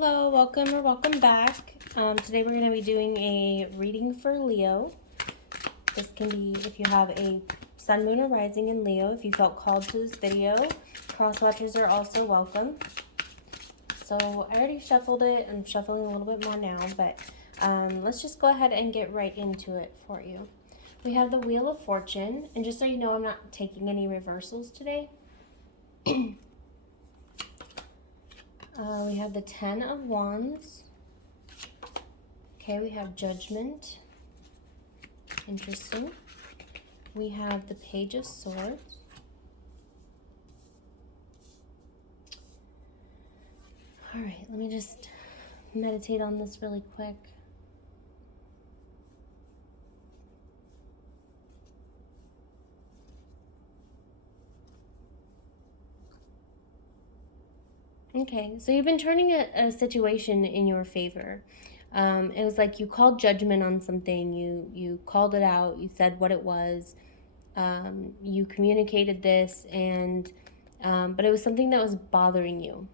Hello, welcome or welcome back. Today we're going to be doing a reading for Leo. This can be if you have a sun, moon, or rising in Leo. If you felt called to this video, cross watchers are also welcome. So I already shuffled it. I'm shuffling a little bit more now, but let's just go ahead and get right into it for you. We have the Wheel of Fortune, and just so you know, I'm not taking any reversals today. We have the Ten of Wands. Okay, we have Judgment. Interesting. We have the Page of Swords. All right, let me just meditate on this really quick. Okay, so you've been turning a situation in your favor. It was like you called judgment on something, you called it out, you said what it was, you communicated this, and but it was something that was bothering you.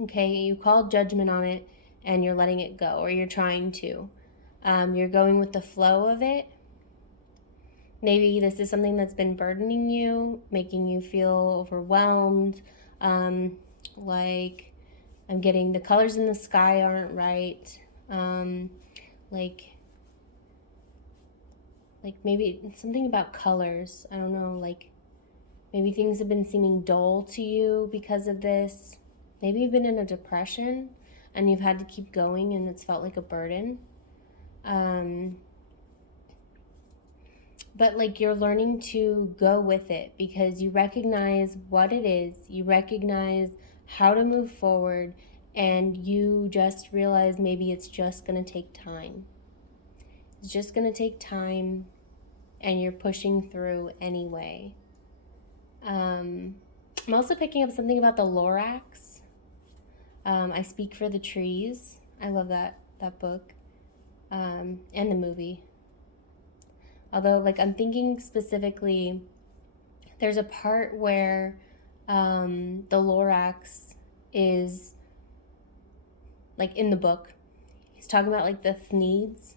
Okay, you called judgment on it and you're letting it go, or you're trying to. You're going with the flow of it. Maybe this is something that's been burdening you, making you feel overwhelmed. Like I'm getting the colors in the sky aren't right. Like maybe something about colors. I don't know, like maybe things have been seeming dull to you because of this. Maybe you've been in a depression and you've had to keep going and it's felt like a burden. But like you're learning to go with it because you recognize what it is, you recognize how to move forward, and you just realize maybe it's just going to take time. It's just going to take time, and you're pushing through anyway. I'm also picking up something about the Lorax. I Speak for the Trees. I love that book, and the movie. Although, like, I'm thinking specifically, there's a part where the Lorax is, like, in the book. He's talking about, like, the Thneeds,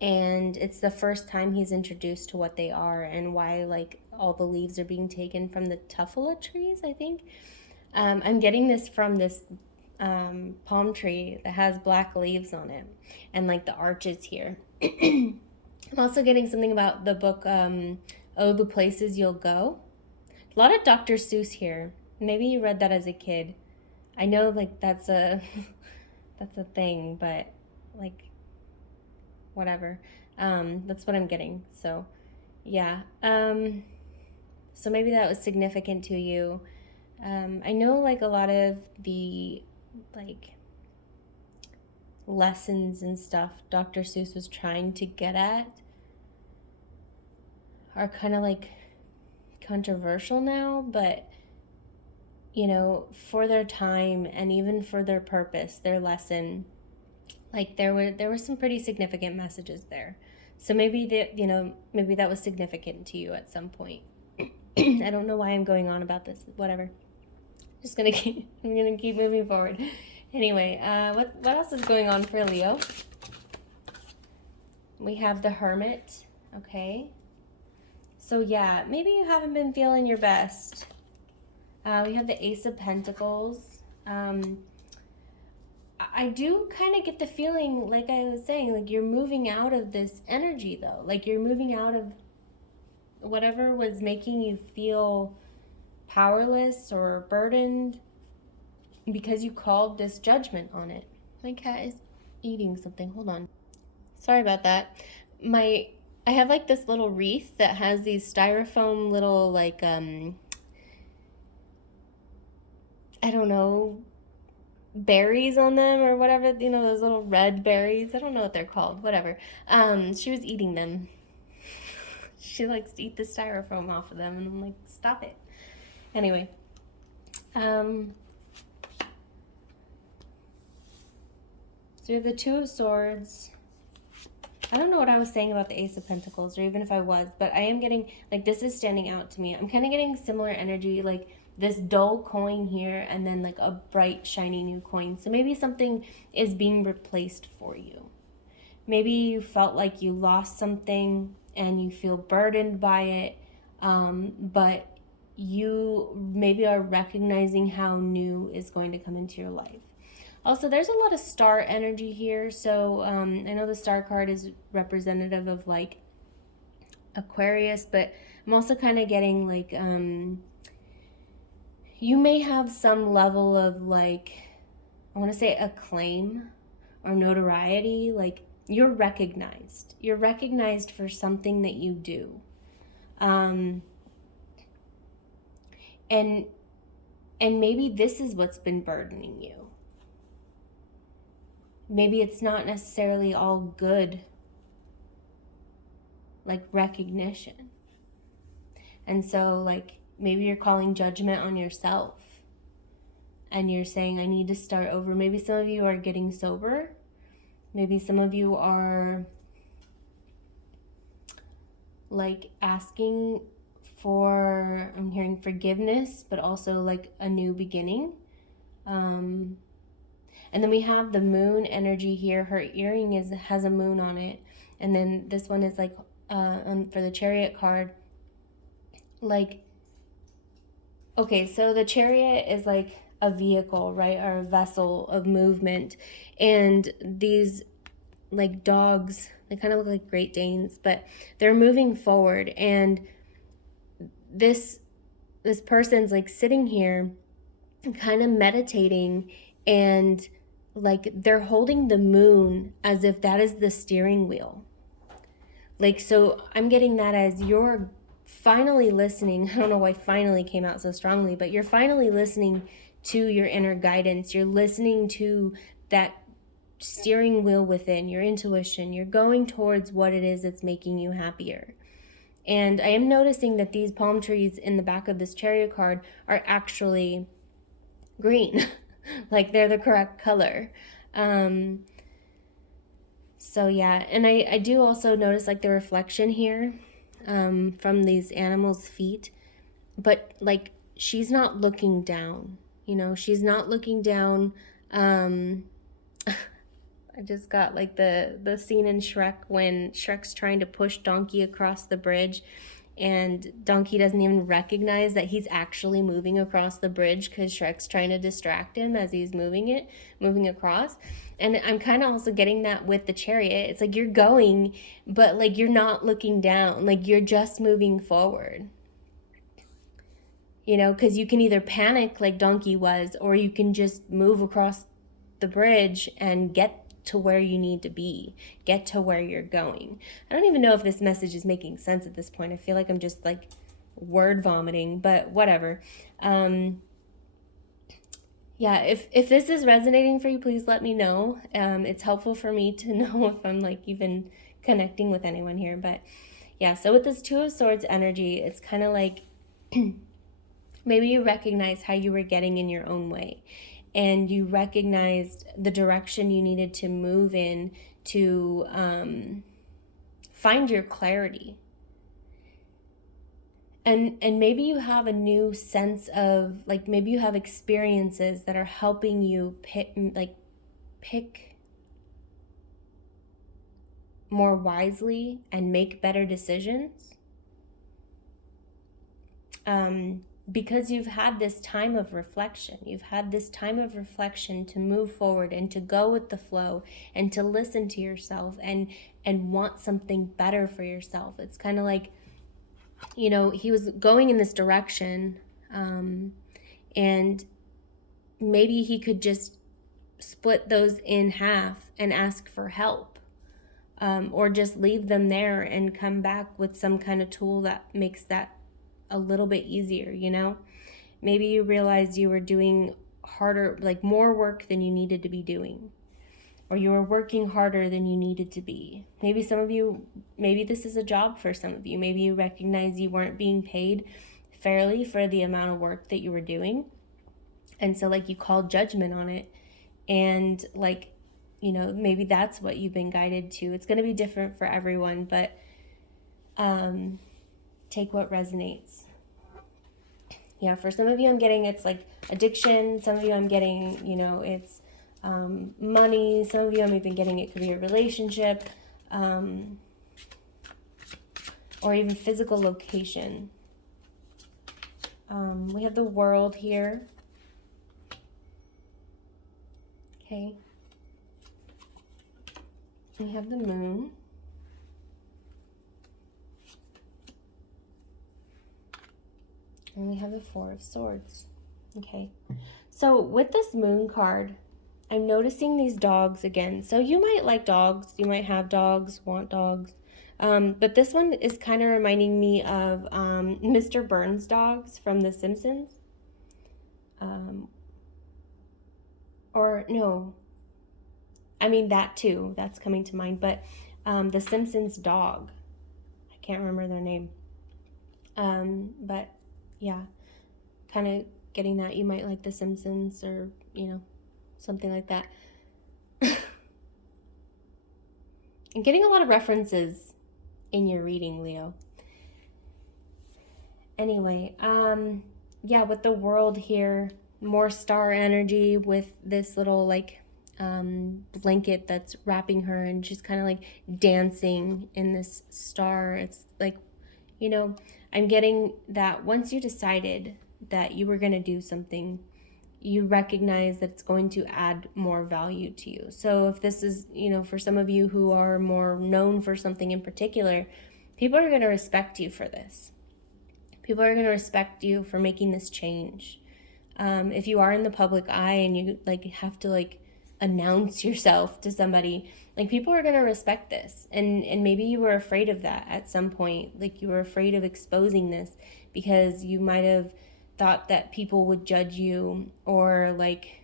and it's the first time he's introduced to what they are and why, like, all the leaves are being taken from the tuffula trees, I think. I'm getting this from this palm tree that has black leaves on it and, like, the arches here. I'm also getting something about the book, Oh, the Places You'll Go. A lot of Dr. Seuss here. Maybe you read that as a kid. I know, like, that's a that's a thing, but, like, whatever. That's what I'm getting. So, yeah. So maybe that was significant to you. I know, like, a lot of the, like, lessons and stuff Dr. Seuss was trying to get at are kind of, like, controversial now, but you know, for their time and even for their purpose, their lesson, like there were some pretty significant messages there. So maybe that, you know, maybe that was significant to you at some point. I don't know why I'm going on about this. Whatever. I'm gonna keep moving forward. Anyway, what else is going on for Leo? We have the Hermit. Okay. So yeah, maybe you haven't been feeling your best. We have the Ace of Pentacles. I do kind of get the feeling, like I was saying, like you're moving out of this energy though. Like you're moving out of whatever was making you feel powerless or burdened because you called this judgment on it. My cat is eating something. Hold on. Sorry about that. I have like this little wreath that has these styrofoam little like I don't know, berries on them or whatever, you know, those little red berries. I don't know what they're called, whatever. She was eating them. She likes to eat the styrofoam off of them, and I'm like, stop it. Anyway, so we have the Two of Swords. I don't know what I was saying about the Ace of Pentacles, or even if I was, but I am getting, like, this is standing out to me. I'm kind of getting similar energy, like, this dull coin here and then like a bright shiny new coin. So maybe something is being replaced for you. Maybe you felt like you lost something and you feel burdened by it, but you maybe are recognizing how new is going to come into your life. Also, there's a lot of star energy here. So I know the star card is representative of like Aquarius, but I'm also kind of getting like you may have some level of like, I want to say acclaim or notoriety. Like you're recognized. You're recognized for something that you do. And maybe this is what's been burdening you. Maybe it's not necessarily all good, like recognition. And so like maybe you're calling judgment on yourself and you're saying, I need to start over. Maybe some of you are getting sober. Maybe some of you are like asking for, I'm hearing forgiveness, but also like a new beginning. And then we have the moon energy here. Her earring has a moon on it. And then this one is like, for the chariot card, like, okay, so the chariot is like a vehicle, right? Or a vessel of movement. And these like dogs, they kind of look like Great Danes, but they're moving forward. And this person's like sitting here kind of meditating, and like they're holding the moon as if that is the steering wheel. Like, so I'm getting that as you're finally listening. I don't know why finally came out so strongly, but you're finally listening to your inner guidance. You're listening to that steering wheel within, your intuition. You're going towards what it is that's making you happier. And I am noticing that these palm trees in the back of this chariot card are actually green. Like they're the correct color. So yeah, and I do also notice like the reflection here from these animals' feet, but like she's not looking down, you know, she's not looking down. I just got like the scene in Shrek when Shrek's trying to push Donkey across the bridge, and Donkey doesn't even recognize that he's actually moving across the bridge because Shrek's trying to distract him as he's moving across. And I'm kind of also getting that with the chariot. It's like you're going, but like you're not looking down, like you're just moving forward. You know, because you can either panic like Donkey was, or you can just move across the bridge and get to where you need to be, get to where you're going. I don't even know if this message is making sense at this point. I feel like I'm just like word vomiting, but whatever. Yeah, if this is resonating for you, please let me know. It's helpful for me to know if I'm like even connecting with anyone here. But yeah, so with this Two of Swords energy, it's kind of like maybe you recognize how you were getting in your own way, and you recognized the direction you needed to move in to find your clarity. And maybe you have a new sense of, like, maybe you have experiences that are helping you pick more wisely and make better decisions. Because you've had this time of reflection. You've had this time of reflection to move forward and to go with the flow and to listen to yourself and want something better for yourself. It's kind of like, you know, he was going in this direction, and maybe he could just split those in half and ask for help, or just leave them there and come back with some kind of tool that makes that a little bit easier, you know? Maybe you realized you were doing harder, like more work than you needed to be doing, or you were working harder than you needed to be. Maybe some of you, maybe this is a job for some of you. Maybe you recognize you weren't being paid fairly for the amount of work that you were doing. And so like you called judgment on it, and like, you know, maybe that's what you've been guided to. It's going to be different for everyone, but take what resonates. Yeah, for some of you I'm getting it's like addiction. Some of you I'm getting, you know, it's money. Some of you I'm even getting it could be a relationship, or even physical location. We have the World here. Okay. We have the Moon. And we have the Four of Swords. Okay. So with this Moon card, I'm noticing these dogs again. So you might like dogs. You might have dogs, want dogs. But this one is kind of reminding me of Mr. Burns' dogs from The Simpsons. Or no, I mean that too. That's coming to mind. But The Simpsons' dog. I can't remember their name. But yeah, kind of getting that you might like The Simpsons, or, you know, something like that. I'm getting a lot of references in your reading, Leo. Anyway, yeah, with the World here, more star energy with this little like blanket that's wrapping her, and she's kind of like dancing in this star. It's like, you know, I'm getting that once you decided that you were going to do something, you recognize that it's going to add more value to you. So if this is, you know, for some of you who are more known for something in particular, people are going to respect you for this. People are going to respect you for making this change. If you are in the public eye and you like have to like announce yourself to somebody, like people are going to respect this. And maybe you were afraid of that at some point. Like you were afraid of exposing this because you might have thought that people would judge you, or like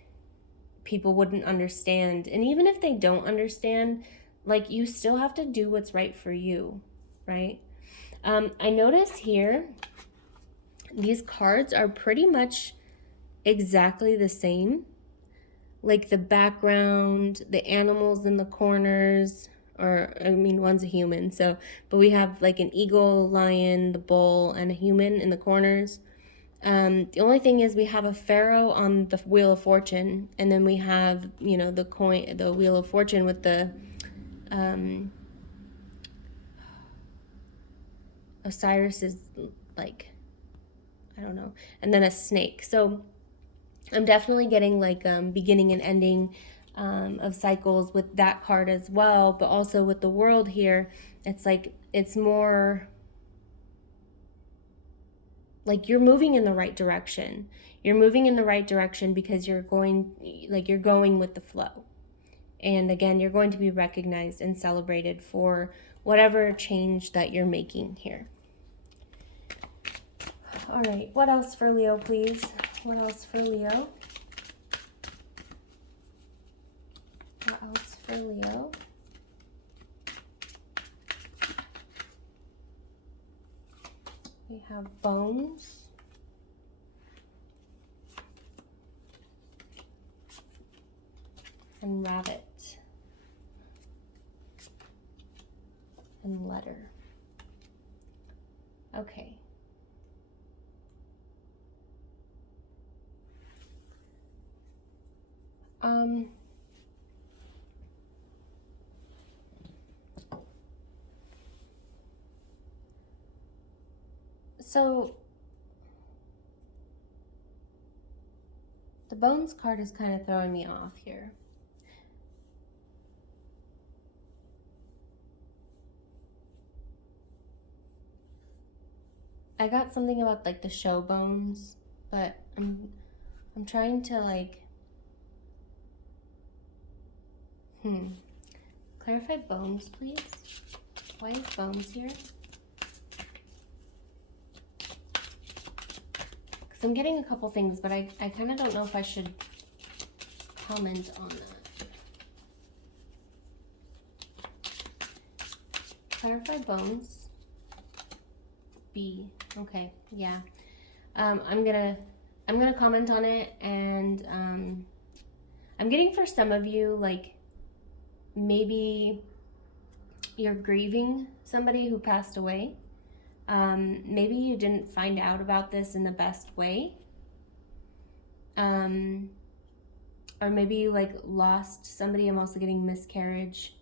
people wouldn't understand. And even if they don't understand, like you still have to do what's right for you, right? I notice here these cards are pretty much exactly the same. Like the background, the animals in the corners, or I mean, one's a human, so, but we have like an eagle, lion, the bull, and a human in the corners. The only thing is we have a pharaoh on the Wheel of Fortune, and then we have, you know, the coin, the Wheel of Fortune with the Osiris is like, I don't know, and then a snake. So I'm definitely getting like beginning and ending of cycles with that card as well, but also with the World here, it's like it's more like you're moving in the right direction. You're moving in the right direction because you're going with the flow. And again, you're going to be recognized and celebrated for whatever change that you're making here. All right, what else for Leo, please? What else for Leo? What else for Leo? We have bones. And rabbit. And letter. Okay. So the bones card is kind of throwing me off here. I got something about like the show bones, but I'm trying to like clarify bones, please. Why is bones here? Because I'm getting a couple things, but I kind of don't know if I should comment on that. Clarify bones. B. Okay, yeah. I'm gonna comment on it, and I'm getting for some of you like maybe you're grieving somebody who passed away. Maybe you didn't find out about this in the best way. Or maybe you like lost somebody. I'm also getting miscarriage.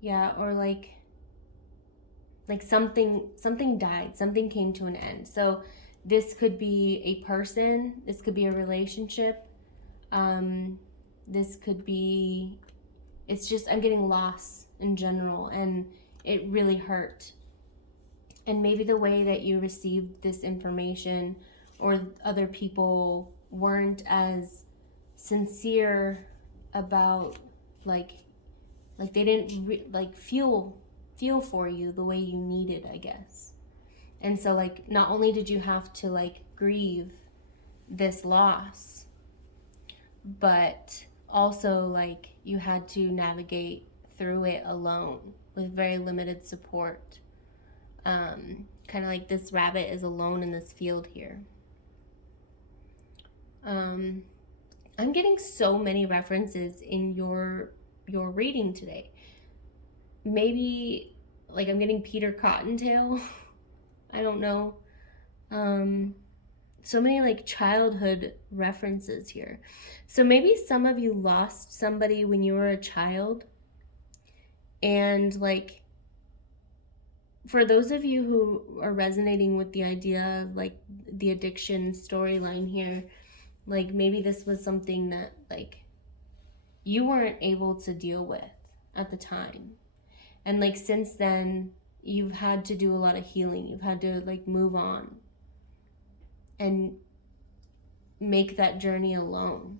Yeah, or like something died, something came to an end. So this could be a person, this could be a relationship, this could be, it's just, I'm getting loss in general, and it really hurt. And maybe the way that you received this information or other people weren't as sincere about like they didn't like feel for you the way you needed, I guess. And so like not only did you have to like grieve this loss, but also like you had to navigate through it alone with very limited support. Kind of like this rabbit is alone in this field here. I'm getting so many references in your reading today. Maybe like I'm getting Peter Cottontail. I don't know. So many like childhood references here. So maybe some of you lost somebody when you were a child, and like for those of you who are resonating with the idea of like the addiction storyline here, like maybe this was something that like you weren't able to deal with at the time. And like since then, you've had to do a lot of healing. You've had to like move on and make that journey alone.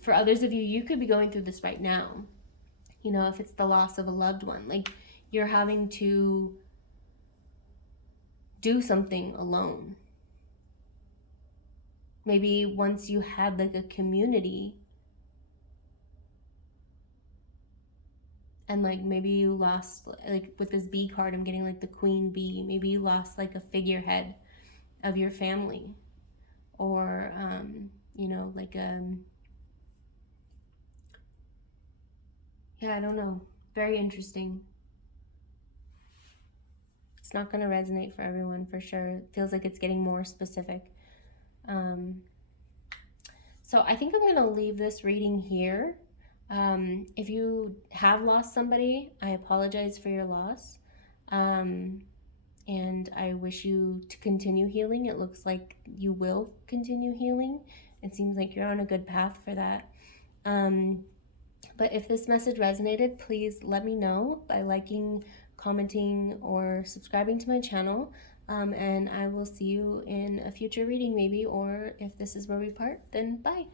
For others of you, you could be going through this right now. You know, if it's the loss of a loved one, like you're having to do something alone. Maybe once you had like a community, and like maybe you lost, like with this bee card, I'm getting like the queen bee. Maybe you lost like a figurehead of your family, or you know, like yeah, I don't know. Very interesting. It's not going to resonate for everyone for sure. It feels like it's getting more specific. So I think I'm going to leave this reading here. If you have lost somebody, I apologize for your loss. And I wish you to continue healing. It looks like you will continue healing. It seems like you're on a good path for that. But if this message resonated, please let me know by liking, commenting, or subscribing to my channel. And I will see you in a future reading maybe, or if this is where we part, then bye.